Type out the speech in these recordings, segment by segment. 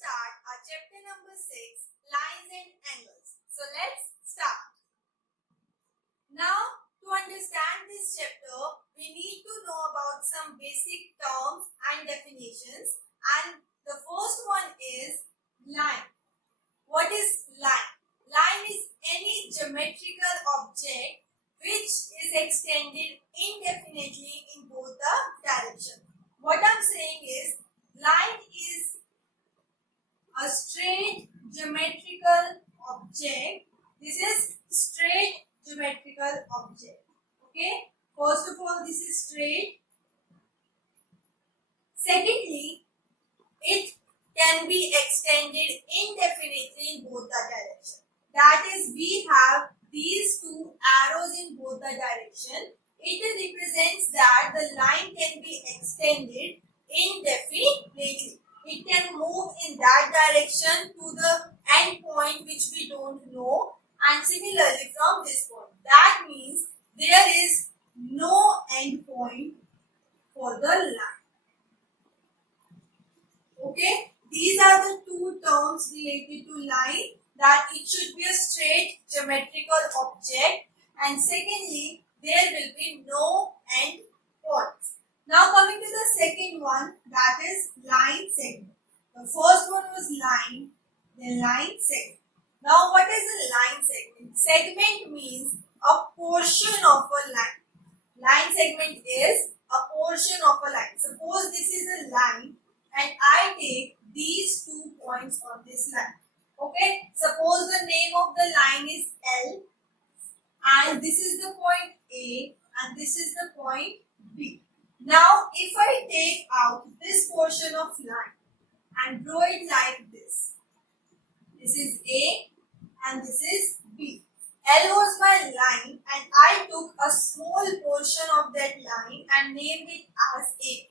start our chapter number 6, Lines and Angles. So let's start. Now, to understand this chapter, we need to know about some basic terms and definitions. And the first one is line. What is line? Line is any geometrical object which is extended indefinitely in both the directions. What I'm saying is, line is a straight geometrical object. This is straight geometrical object. Okay. First of all, this is straight. Secondly, it can be extended indefinitely in both the directions. That is, we have these two arrows in both the direction. It represents that the line can be extended indefinitely. It can move in that direction to the end point which we don't know, and similarly from this point. That means there is no end point for the line. Okay, these are the two terms related to line, that it should be a straight geometrical object, and secondly, there will be no end points. Now coming to the second one, that is line segment. The first one was line, then line segment. Now what is a line segment? Segment means a portion of a line. Line segment is a portion of a line. Suppose this is a line and I take these 2 points on this line. Okay, suppose the name of the line is L, and this is the point A and this is the point B. Now if I take out this portion of line and draw it like this, this is A and this is B. L was my line and I took a small portion of that line and named it as A.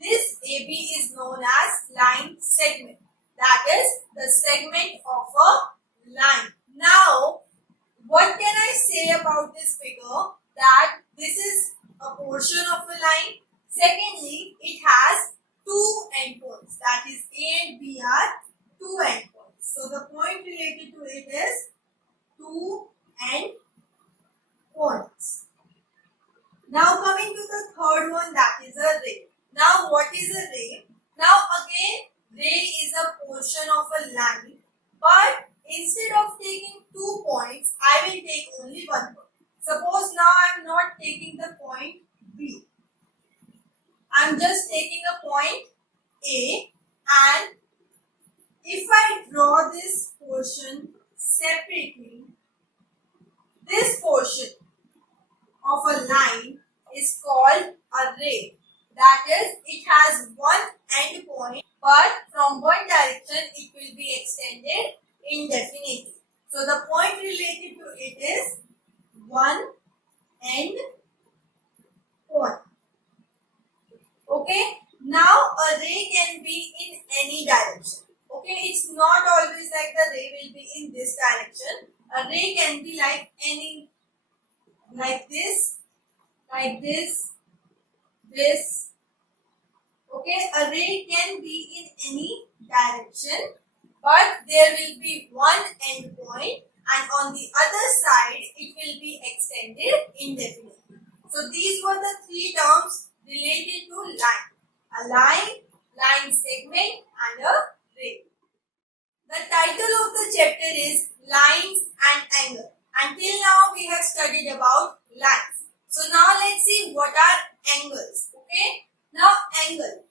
This AB is known as line segment. That is the segment of a line. Now, what can I say about this figure? That this is a portion of a line. Secondly, it has 2 endpoints. That is, A and B are 2 endpoints. So the point related to it is 2 endpoints. Now coming to the third one, that is a ray. Now what is a ray? Now again, ray is a portion of a line, but instead of taking 2 points, I will take only 1 point. Suppose now I am not taking the point B. I am just taking a point A, and if I draw this portion separately, this portion of a line is called a ray. That is, it has 1 end point, but from one direction it will be extended indefinitely. So the point related to it is 1 end point. Okay, now a ray can be in any direction. Okay, it's not always like the ray will be in this direction. A ray can be like any, like this, this. Okay, a ray can be in any direction, but there will be 1 end point, and on the other side it will be extended indefinitely. So these were the 3 terms related to line. A line, line segment, and a ray. The title of the chapter is Lines and Angle. Until now we have studied about lines. So now let's see what are angles. Okay. Now angle.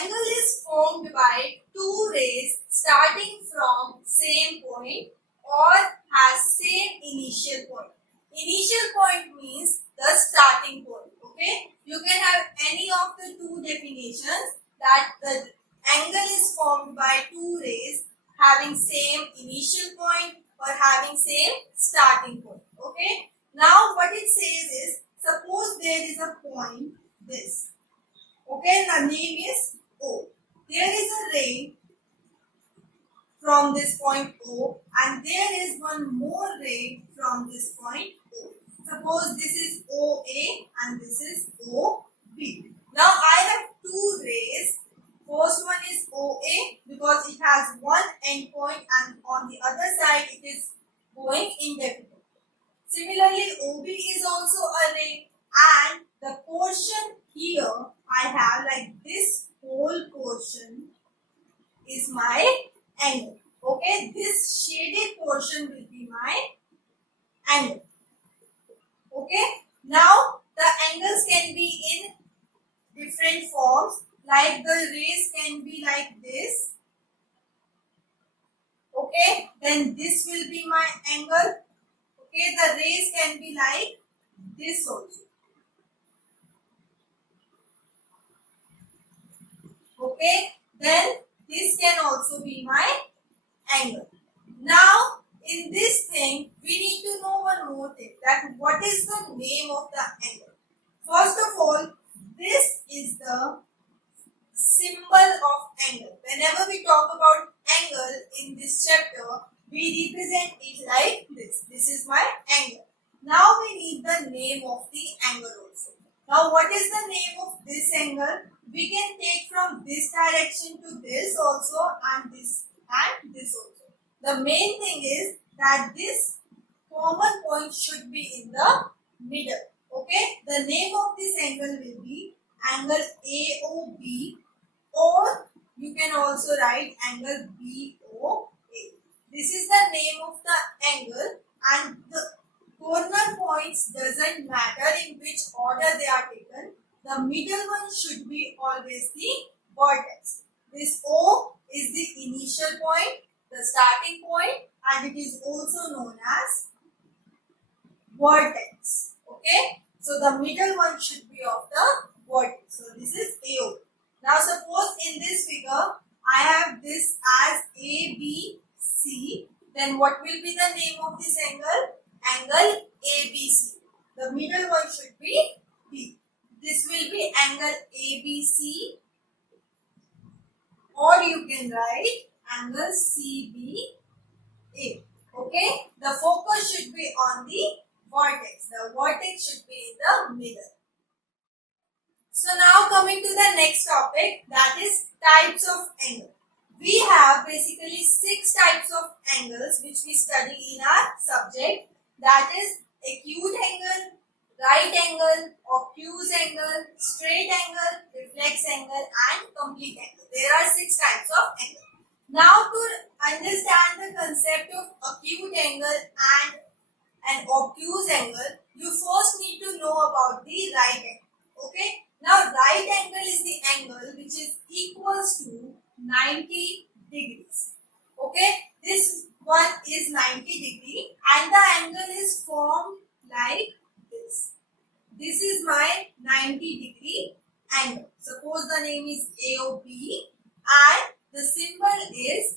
Angle is formed by 2 rays starting from same point or has same initial point. Initial point means the starting point. Okay. You can have any of the 2 definitions, that the angle is formed by 2 rays having same initial point or having same starting point. Okay. Now what it says is, suppose there is a point, this. Okay, the name is O. There is a ray from this point O, and there is one more ray from this point O. Suppose this is OA and this is OB. Now I have 2 rays First one is OA because it has one endpoint and on the other side it is going indefinite. Similarly, OB is also a ray and the portion here I have like this whole portion is my angle. Okay, this shaded portion will be my angle. Okay, now the angles can be in different forms, like the rays can be like this. Okay, then this will be my angle. Okay, the rays can be like this also. Okay, then this can also be my angle. Now, in this thing, we need to know one more thing, that what is the name of the angle. First of all, this is the symbol of angle. Whenever we talk about angle in this chapter, we represent it like this. This is my angle. Now we need the name of the angle also. Now what is the name of this angle? We can take from this direction to this also and this also. The main thing is that this common point should be in the middle. Okay, the name of this angle will be angle AOB, or you can also write angle BOA. This is the name of the angle, and the corner points doesn't matter in which order they are taken. The middle one should be always the vertex. This O is the initial point, the starting point, and it is also known as vertex. Okay, so the middle one should be of the vertex. So this is AO. Now suppose in this figure I have this as ABC, then what will be the name of this angle? Angle ABC. The middle one should be B. This will be angle ABC, or you can write angle CBA. Okay, the focus should be on the vertex. The vertex should be in the middle. So now coming to the next topic, that is types of angle. We have basically 6 types of angles which we study in our subject, that is acute angle, right angle, obtuse angle, straight angle, reflex angle and complete angle. There are 6 types of angle. Now to understand the concept of acute angle and an obtuse angle, you first need to know about the right angle. Okay. Now right angle is the angle which is equals to 90 degrees. Okay. This one is 90 degree and the angle is formed like this. This is my 90 degree angle. Suppose the name is AOB and the symbol is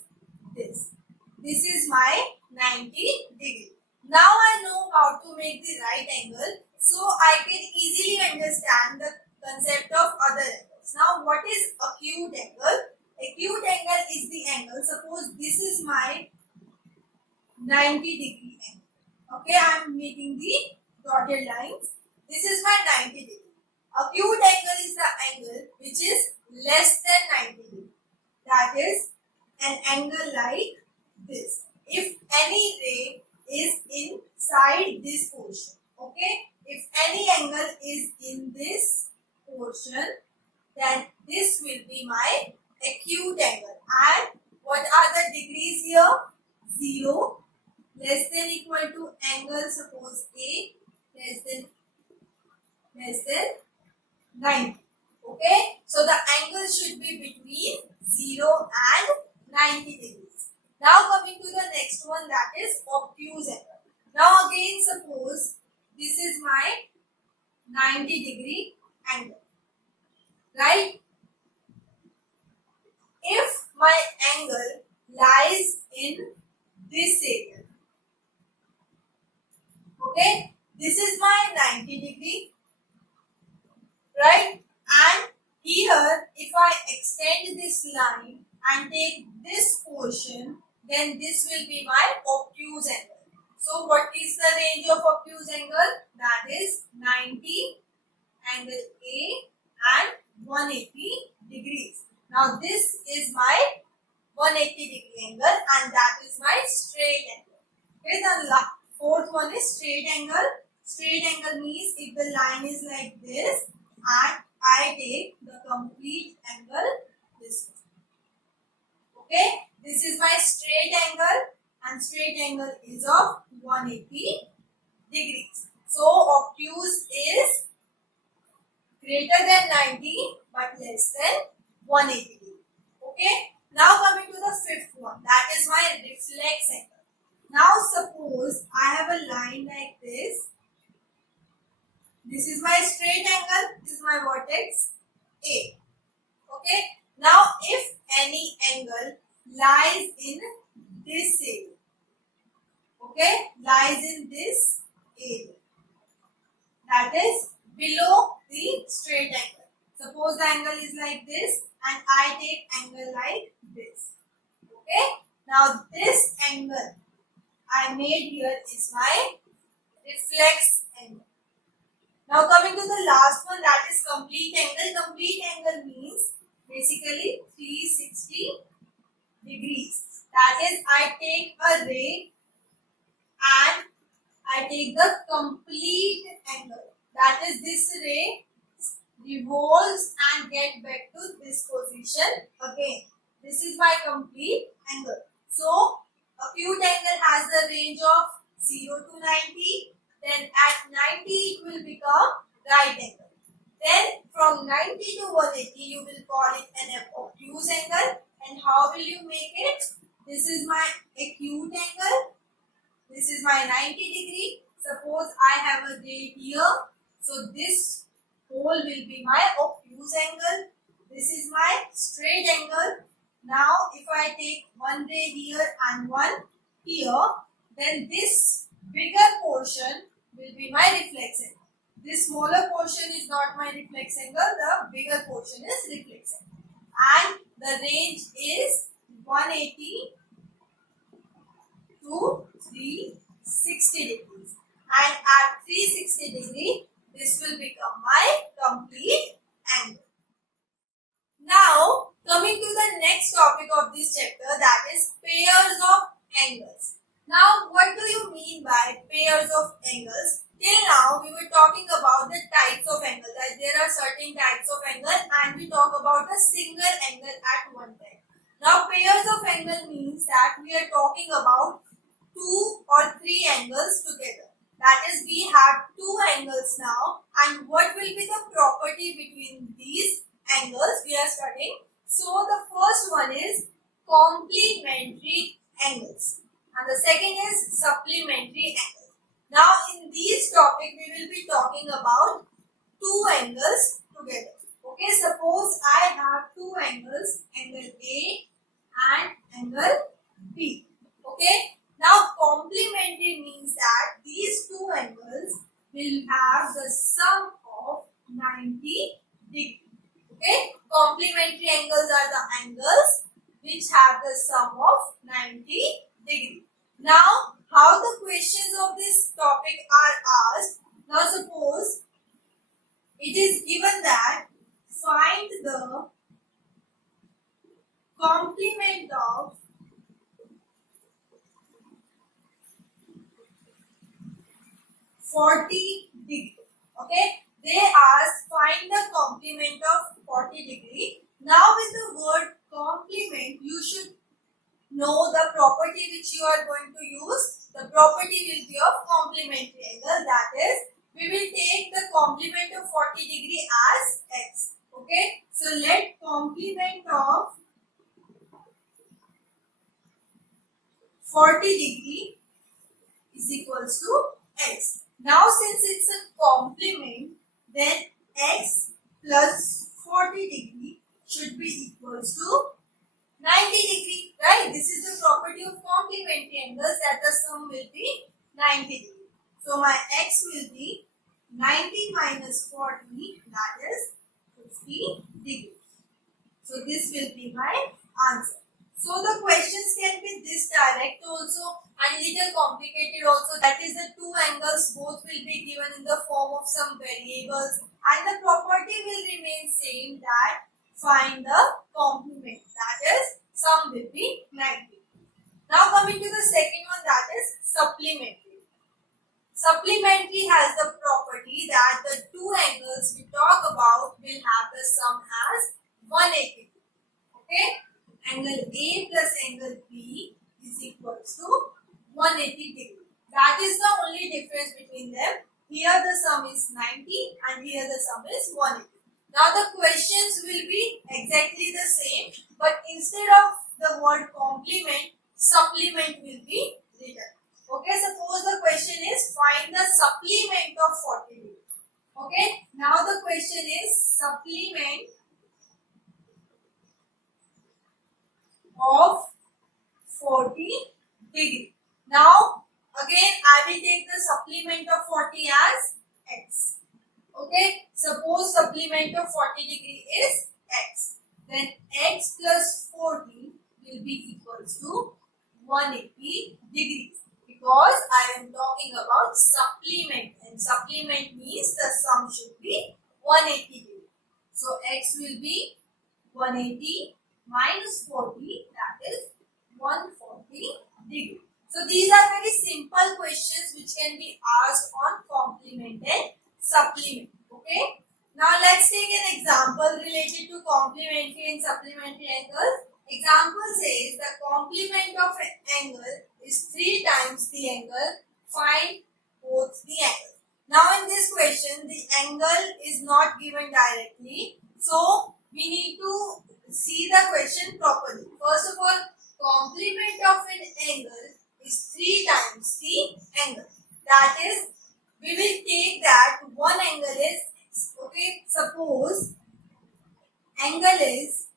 this. This is my 90 degree. Now I know how to make the right angle, so I can easily understand the concept of other angles. Now what is acute angle? Acute angle is the angle, suppose this is my 90 degree angle. Okay, I am making the dotted lines. This is my 90 degree. Acute angle is the angle which is less than 90 degree. That is an angle like this. If any ray is inside this portion, okay, if any angle is in this portion, then this will be my acute angle. And what are the degrees here? 0, less than equal to angle, suppose A, less than 90. Okay, so the angle should be between 0 and 90 degrees. Now coming to the next one, that is obtuse angle. Now again suppose this is my 90 degree angle, right? If my angle lies in this area, okay, this is my 90 degree, right? And here if I extend this line and take this portion, then this will be my obtuse angle. So what is the range of obtuse angle? That is 90, angle A and 180 degrees. Now this is my 180 degree angle and that is my straight angle. Okay, the fourth one is straight angle. Straight angle means if the line is like this and I take the complete angle this way. Okay, this is my straight angle and straight angle is of 180 degrees. So obtuse is greater than 90 but less than 180 degrees. Okay, now coming to the fifth one, that is my reflex angle. Now suppose I have a line like this. This is my straight angle, this is my vertex A. Okay, now if any angle lies in this area, okay, lies in this area, that is below the straight angle. Suppose the angle is like this and I take angle like this. Okay, now this angle I made here is my reflex angle. Now coming to the last one, that is complete angle. Complete angle means basically 360 degrees. That is, I take a ray and I take the complete angle. That is, this ray revolves and get back to this position again. This is my complete angle. So, acute angle has the range of 0 to 90. Then at 90 it will become right angle. Then from 90 to 180 you will call it an obtuse angle. And how will you make it? This is my acute angle. This is my 90 degree. Suppose I have a ray here. So this whole will be my obtuse angle. This is my straight angle. Now if I take one ray here and one here, then this bigger portion will be my reflex angle. This smaller portion is not my reflex angle, the bigger portion is reflex angle. And the range is 180 to 360 degrees. And at 360 degree, this will become my complete angle. Now, coming to the next topic of this chapter, that is pairs of angles. Now, what do you mean by pairs of angles? Till now, we were talking about the types of angles. That there are certain types of angle and we talk about a single angle at one time. Now, pairs of angle means that we are talking about two or three angles together. That is, we have two angles now, and what will be the property between these angles we are studying? So, the first one is complementary angles and the second is supplementary angles. Now, in this topic, we will be talking about two angles together. Okay, suppose I have two angles, angle A and angle B. Okay, now complementary means that these two angles will have the sum of 90 degrees. Okay, complementary angles are the angles which have the sum of 90 degrees. Now, how the questions of this topic are asked? Now, suppose it is given that find the complement of (40°). Okay, they ask find the complement of 40°. Now, with the word complement, you should know the property which you are going to use. The property will be of complementary angle. That is, we will take the complement of 40° as x. Okay, so let complement of 40° is equals to x. Now, since it's a complement, then x plus 40° should be equals to 90°, right? This is the property of complementary angles, that the sum will be 90°. So my x will be 90 minus 40, that is 50°. So this will be my answer. So the questions can be this direct also and little complicated also. That is, the two angles both will be given in the form of some variables and the property will remain same, that find the complement, that is sum will be 90. Now coming to the second one, that is supplementary. Supplementary has the property that the two angles we talk about will have the sum as 180. Okay, angle A plus angle B is equals to 180 degree. That is the only difference between them. Here the sum is 90 and here the sum is 180. Now the questions will be exactly the same, but instead of the word complement, supplement will be written. Okay, suppose the question is find the supplement of 40 degree. Okay, now the question is supplement of 40 degree. Now again I will take the supplement of 40 as x. Okay, suppose supplement of 40 degree is x. Then x plus 40 will be equals to 180 degrees. Because I am talking about supplement, and supplement means the sum should be 180 degrees. So x will be 180 minus 40, that is 140 degrees. So these are very simple questions which can be asked on complement and supplement. Okay. Now let's take an example related to complementary and supplementary angles. Example says the complement of an angle is 3 times the angle. Find both the angles. Now in this question the angle is not given directly. So we need to see the question properly. First of all, complement of an angle is 3 times the angle. That is, we will take that one angle is x. Okay, suppose angle is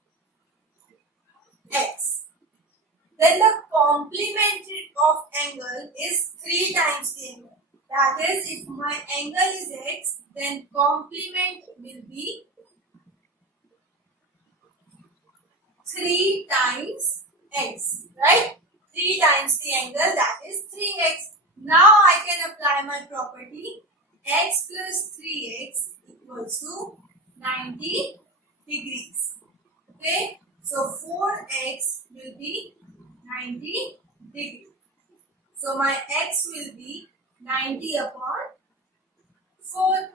x. Then the complement of angle is 3 times the angle. That is, if my angle is x, then complement will be 3 times x, right? 3 times the angle, that is 3x. Now I can apply my property x plus 3x equals to 90 degrees. Okay, so 4x will be 90 degrees. So my x will be 90 upon 4.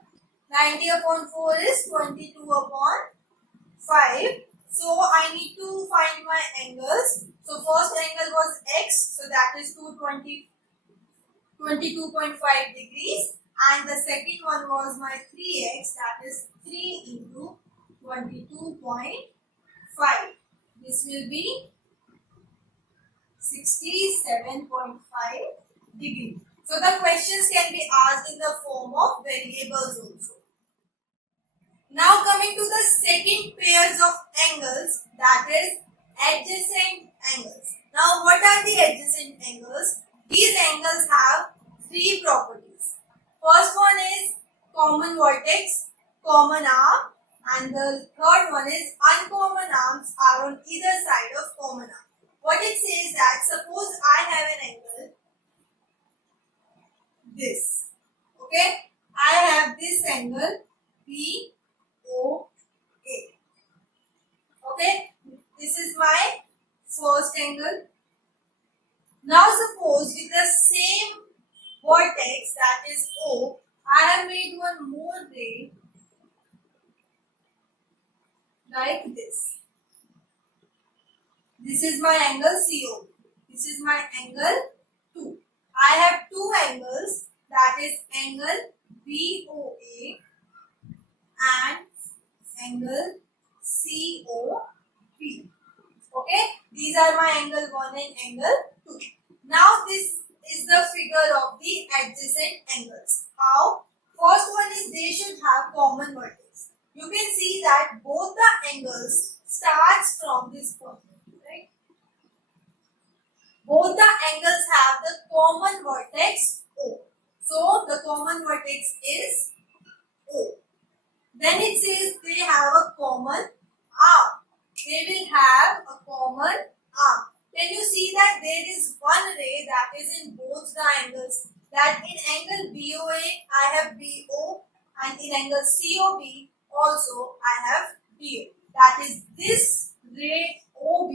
90 upon 4 is 22 upon 5. So I need to find my angles. So first angle was x, so that is 22.5 degrees, and the second one was my 3x, that is 3 into 22.5. This will be 67.5 degrees. So the questions can be asked in the form of variables also. Now coming to the second pairs of angles, that is adjacent angles. Now what are the adjacent angles? These angles have 3 properties. First one is common vertex, common arm, and the third one is uncommon arms are on either side of common arm. What it says that suppose I have an angle this. Okay, I have this angle POA. Okay, this is my first angle. Now suppose with the same vertex, that is O, I have made one more ray like this. This is my angle CO. This is my angle 2. I have 2 angles, that is angle BOA and angle COP. Okay, these are my angle 1 and angle 2. Now this is the figure of the adjacent angles. How? First one is they should have common vertex. You can see that both the angles starts from this point, right? Both the angles have the common vertex O. So the common vertex is O. Then it says they have a common arm. They will have a common arm. Can you see that there is one ray that is in both the angles? That in angle BOA I have BO, and in angle COB also I have BO. that is this ray OB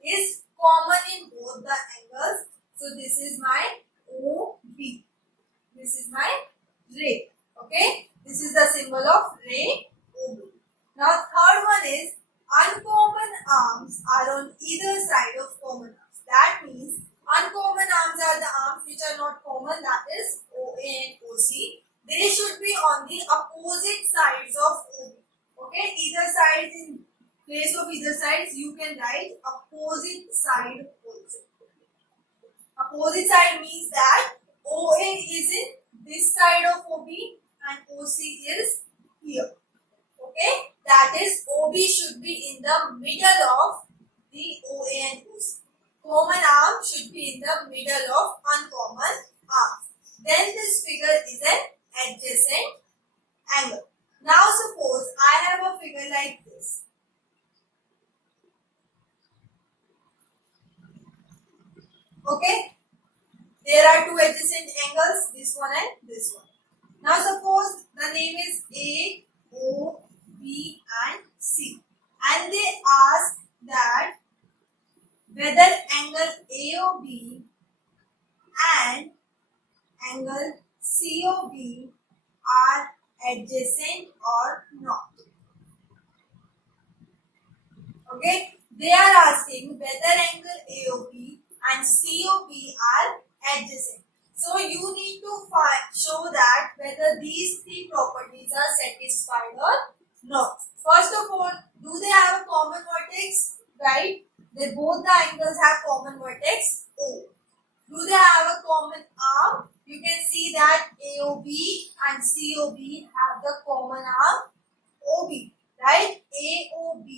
is common in both the angles. So this is my OB. This is my ray. Okay. This is the symbol of ray OB. Now third one is uncommon arms are on either side of common arms. That means uncommon arms are the arms which are not common, that is OA and OC. They should be on the opposite sides of OB. Okay, either side, in place of either sides you can write opposite side also. Opposite side means that OA is in this side of OB and OC is here. Okay, that is OB should be in the middle of the OA and OC. Common arm should be in the middle of uncommon arms. Then this figure is an adjacent angle. Now suppose I have a figure like this. Okay, there are two adjacent angles, this one and this one. Now suppose the name is A, O, B and C, and they ask that whether angle AOB and angle COB are adjacent or not. Okay, they are asking whether angle AOB and COB are adjacent. So you need to show that whether these three properties are satisfied or not. First of all, do they have a common vertex? Right? They both the angles have common vertex O. Do they have a common arm? You can see that AOB and COB have the common arm OB. Right? AOB,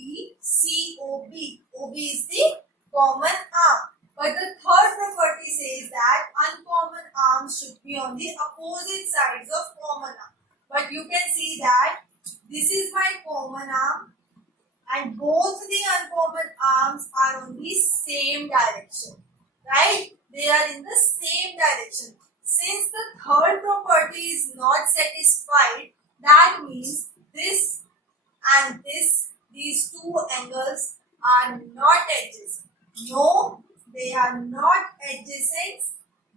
COB. OB is the common arm. But the third property says that uncommon arms should be on the opposite sides of common arm. But you can see that this is my common arm and both the uncommon arms are on the same direction. Right? They are in the same direction. Since the third property is not satisfied, that means this and this, these two angles are not adjacent. No, they are not adjacent.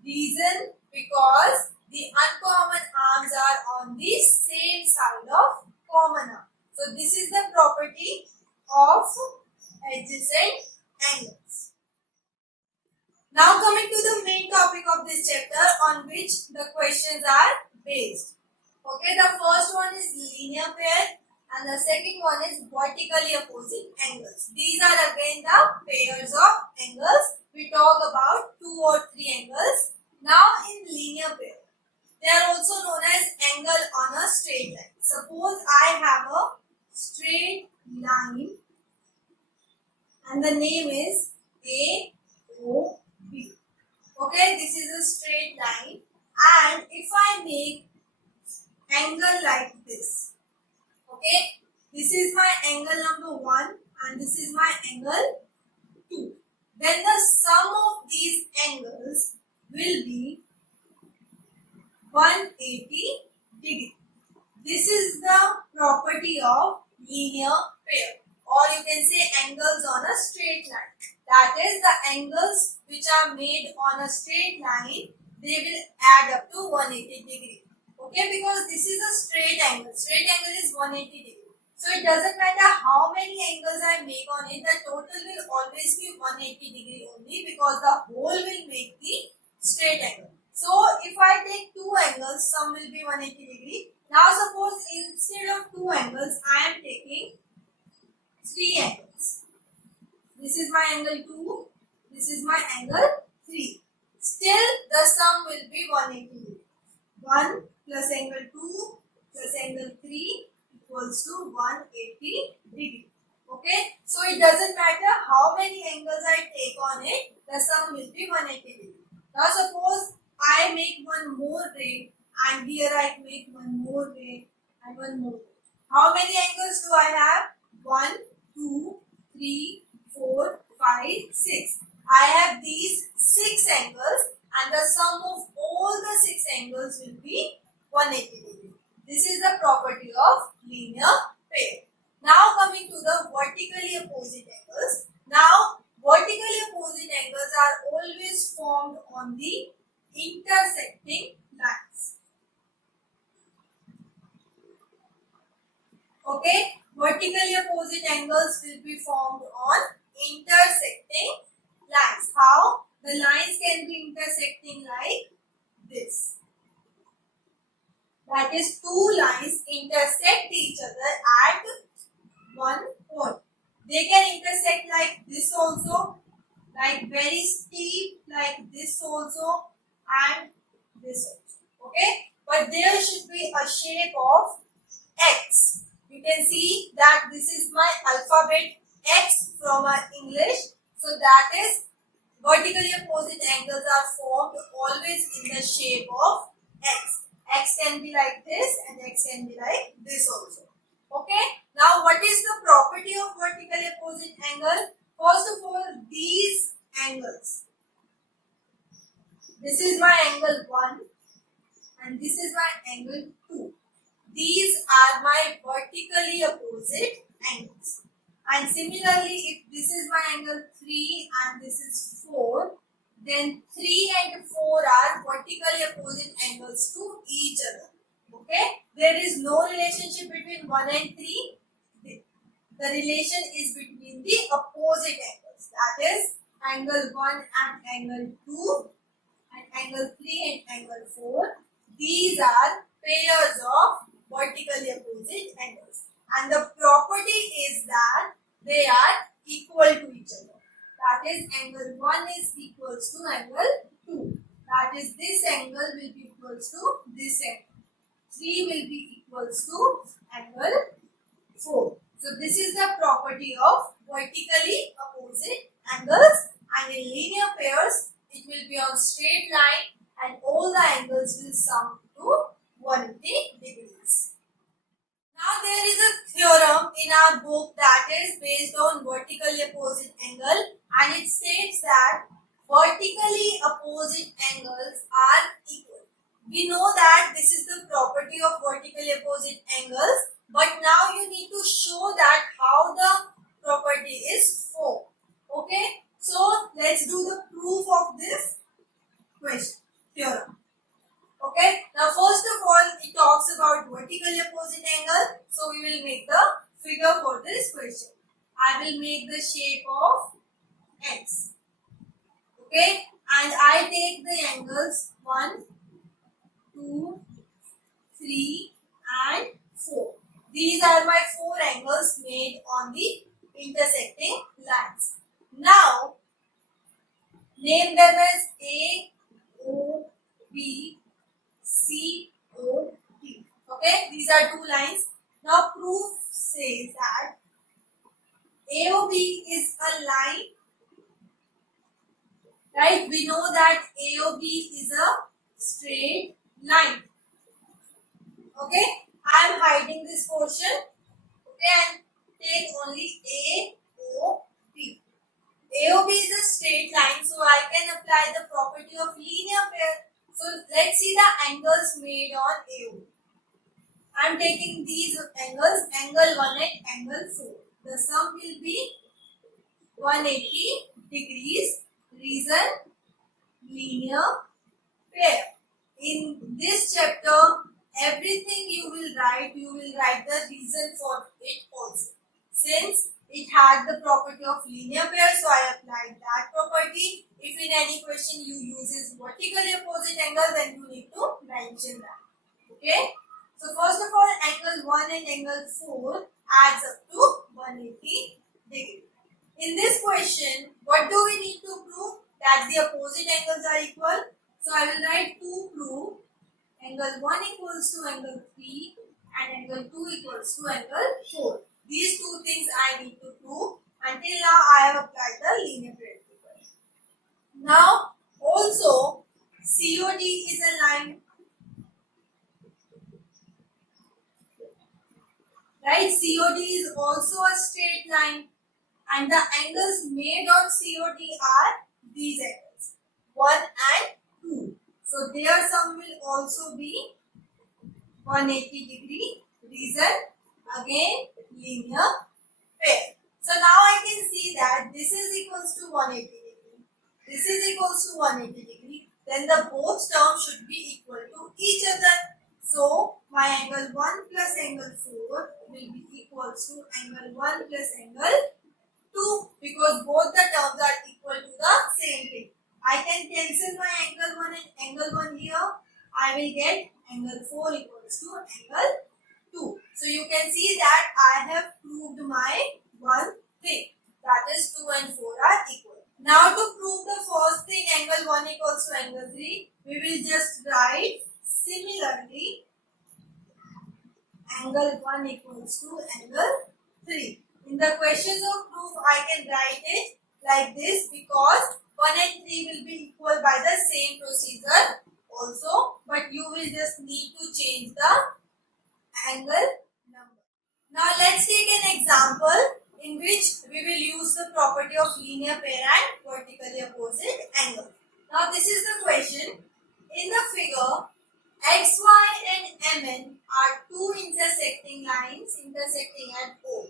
Reason because the uncommon arms are on the same side of common arm. So this is the property of adjacent angles. Now coming to the main topic of this chapter on which the questions are based. Okay, the first one is linear pair and the second one is vertically opposing angles. These are again the pairs of angles. We talk about two or three angles. Now in linear pair, they are also known as angle on a straight line. Suppose I have a straight line and the name is AOB. Okay, this is a straight line and if I make angle like this, okay, this is my angle number 1 and this is my angle 2. Then the sum of these angles will be 180 degree. This is the property of linear pair, or you can say angles on a straight line. That is, the angles which are made on a straight line, they will add up to 180 degree. Okay, because this is a straight angle. Straight angle is 180 degree. So it doesn't matter how many angles I make on it, the total will always be 180 degree only because the whole will make the straight angle. So if I take two angles, sum will be 180 degree. Now suppose instead of two angles, I am taking three angles. This is my angle 2, this is my angle 3. Still the sum will be 180 degree. 1 plus angle 2 plus angle 3 equals to 180 degree. Okay, so it doesn't matter how many angles I take on it, the sum will be 180 degree. Now suppose I make one more ray and here I make one more ray and one more ray. How many angles do I have? 1, 2, 3, 4, 5, 6. I have these 6 angles and the sum of all the 6 angles will be 180 degree. This is the property of linear pair. Now coming to the vertically opposite angles. Now vertically opposite angles are always formed on the intersecting lines. Okay, vertically opposite angles will be formed on intersecting lines. How? The lines can be intersecting like this. That is, two lines intersect each other at one point. They can intersect like this also, like very steep, like this also, and this also. Okay, but there should be a shape of X. You can see that this is my alphabet X from our English. So that is, vertically opposite angles are formed always in the shape of X. X can be like this and X can be like this also. Okay. Now what is the property of vertically opposite angle? First of all, these angles. This is my angle 1 and this is my angle 2. These are my vertically opposite angles. And similarly, if this is my angle 3 and this is 4, then 3 and 4 are vertically opposite angles to each other. Okay? There is no relationship between 1 and 3. The relation is between the opposite angles. That is, angle 1 and angle 2 and angle 3 and angle 4. These are pairs of vertically opposite angles. And the property is that they are equal to each other. That is, angle 1 is equals to angle 2. That is, this angle will be equals to this angle. 3 will be equals to angle 4. So this is the property of vertically opposite angles, and in linear pairs it will be on straight line and all the angles will sum to 180 degrees. Now there is a theorem in our book that is based on vertically opposite angle, and it states that vertically opposite angles are equal. We know that this is the property of vertically opposite angles, but now you need to show that how the property is formed. Okay, so let's do the proof of this question theorem. Okay, now first of all it talks about vertically opposite angle, so we will make the figure for this question. I will make the shape of X. Okay, and I take the angles 1, 2, 3 and 4. These are my 4 angles made on the intersecting lines. Now, name them as A, O, B, C, O, T. Okay, these are 2 lines. Now, proof says that AOB is a line. Right? We know that AOB is a straight line. Okay, I am hiding this portion. Okay, and take only AOB. AOB is a straight line, so I can apply the property of linear pair. So let's see the angles made on AOB. I am taking these angles, angle 1 and angle 4. The sum will be 180 degrees. Reason, linear pair. In this chapter, everything you will write the reason for it also. Since it had the property of linear pair, so I applied that property. If in any question you uses vertically opposite angle, then you need to mention that. Okay. So first of all, angle 1 and angle 4 adds up to 180 degrees. In this question, what do we need to prove? That the opposite angles are equal. So I will write to prove angle 1 equals to angle 3 and angle 2 equals to angle 4. These 2 things I need to prove. Until now I have applied the linear pair theorem. Now also COD is a line. Right? COD is also a straight line. And the angles made on COD are these angles, 1 and 2. So their sum will also be 180 degree. Reason, again, linear pair. So now I can see that this is equals to 180 degree. This is equals to 180 degree. Then the both terms should be equal to each other. So my angle 1 plus angle 4 will be equals to angle 1 plus angle 2 because both the terms are equal to the same thing. I can cancel my angle 1 and angle 1 here. I will get angle 4 equals to angle 2. So you can see that I have proved my one thing, that is 2 and 4 are equal. Now to prove the first thing, angle 1 equals to angle 3, we will just write similarly angle 1 equals to angle 3. In the questions of proof, I can write it like this because 1 and 3 will be equal by the same procedure also, but you will just need to change the angle number. Now let's take an example in which we will use the property of linear pair and vertically opposite angle. Now this is the question. In the figure, XY and MN are two intersecting lines intersecting at O.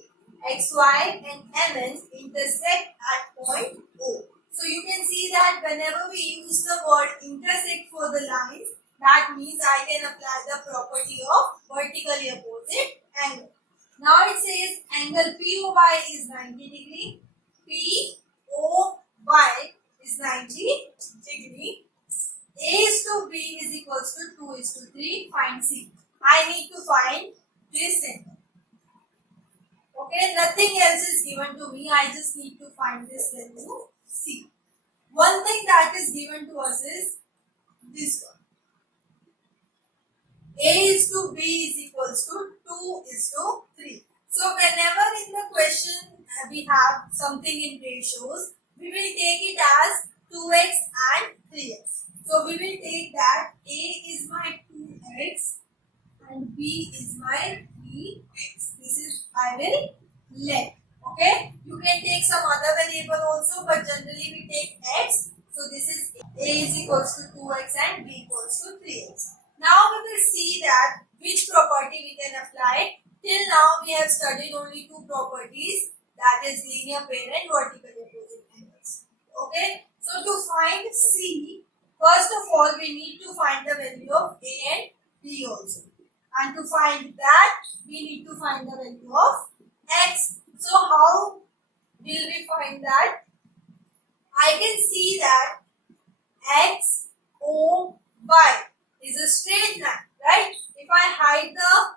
XY and MN intersect at point O. So you can see that whenever we use the word intersect for the lines, that means I can apply the property of vertically opposite angle. Now it says angle POY is 90 degree. POY is 90 degree. A is to B is equals to 2 is to 3. Find C. I need to find this angle. Okay, nothing else is given to me. I just need to find this value C. One thing that is given to us is this one. A is to B is equals to 2 is to 3. So whenever in the question we have something in ratios, we will take it as 2x and 3x. So we will take that A is my 2x and B is my 3x. This is I will let. Okay. You can take some other variable also, but generally we take x. So this is A is equals to 2x and B equals to 3x. Now we will see that which property we can apply. Till now we have studied only two properties, that is linear pair and vertically opposite angles. Okay. So to find C, first of all we need to find the value of A and B also. And to find that we need to find the value of x. So how will we find that? I can see that x, O, y is a straight line, right? If I hide the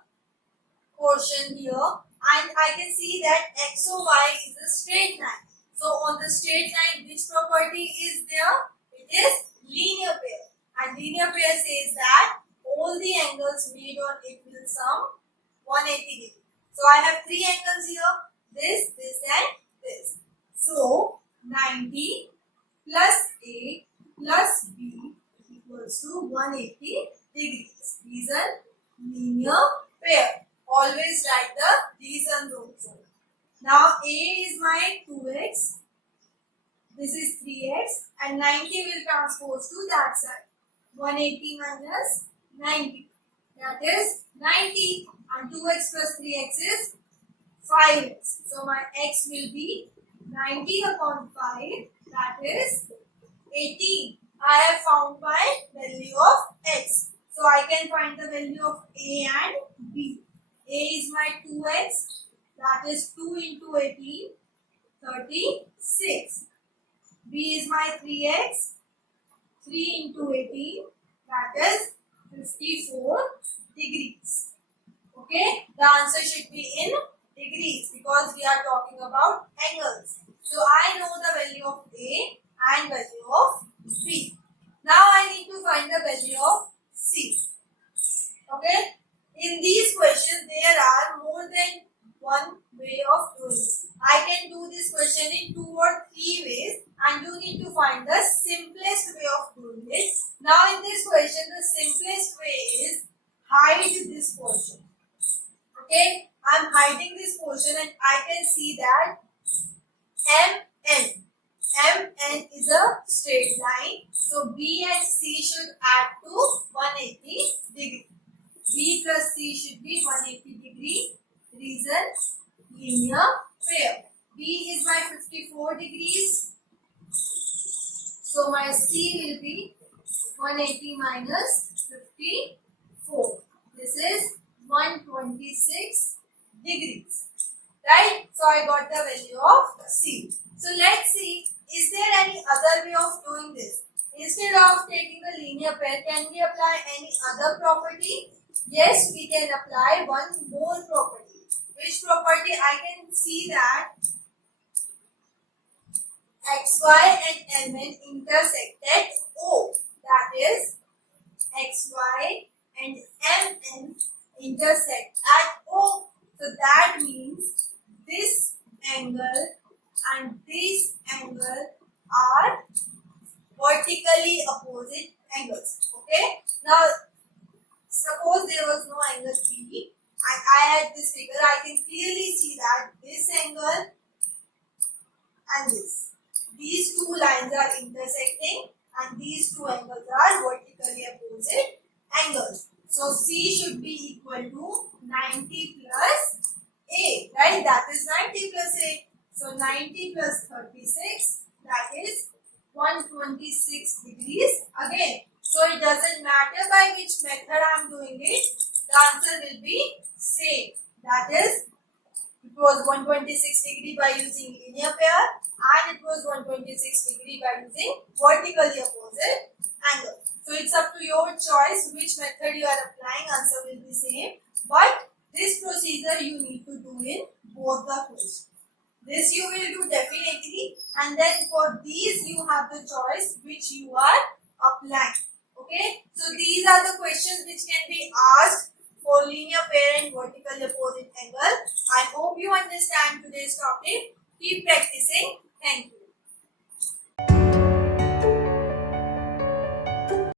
portion here, and I can see that x O y is a straight line. So on the straight line, which property is there? It is linear pair. And linear pair says that all the angles made on it will sum 180 degree. So I have three angles here, this, this and this. So 90 plus A plus B equals to 180 degrees. These are linear pair. Always write the reasons also. Now A is my 2x, this is 3x and 90 will transpose to that side. 180 minus 90, that is 90, and 2x plus 3x is 5x. So my x will be 90 upon 5, that is 18. I have found my value of x. So I can find the value of A and B. A is my 2x, that is 2 into 18, 36. B is my 3x, 3 into 18, that is 54 degrees. Okay, the answer should be in degrees because we are talking about angles. So I know the value of A and value of B. Now I need to find the value of C. Okay, in these questions there are more than one way of doing it. I can do this question in 2 or 3 ways and you need to find the simplest way of doing it. Now in this question the simplest way is hide this portion. Okay, I am hiding this portion and I can see that MN is a straight line. So B and C should add to 180 degree. B plus C should be 180 degree. Reason, linear pair. B is my 54 degrees. So my C will be 180 minus 54. This is 126 degrees. Right? So I got the value of C. So let's see, is there any other way of doing this? Instead of taking the linear pair, can we apply any other property? Yes, we can apply one more property. Which property? I can see that XY and MN intersect at O. That is, XY and MN intersect at O. So that means this angle and this angle are vertically opposite angles. Okay. Now, suppose there was no angle P and I had this figure, I can clearly see that this angle and this. These two lines are intersecting and these two angles are vertically opposite angles. So C should be equal to 90 plus A, right? That is 90 plus A. So 90 plus 36, that is 126 degrees again. So it doesn't matter by which method I am doing it, the answer will be same. That is, it was 126 degree by using linear pair and it was 126 degree by using vertically opposite angle. So it's up to your choice which method you are applying, answer will be same. But this procedure you need to do in both the questions. This you will do definitely, and then for these you have the choice which you are applying. Okay, so these are the questions which can be asked for linear pair and vertically opposite angle. I hope you understand today's topic. Keep practicing. Thank you.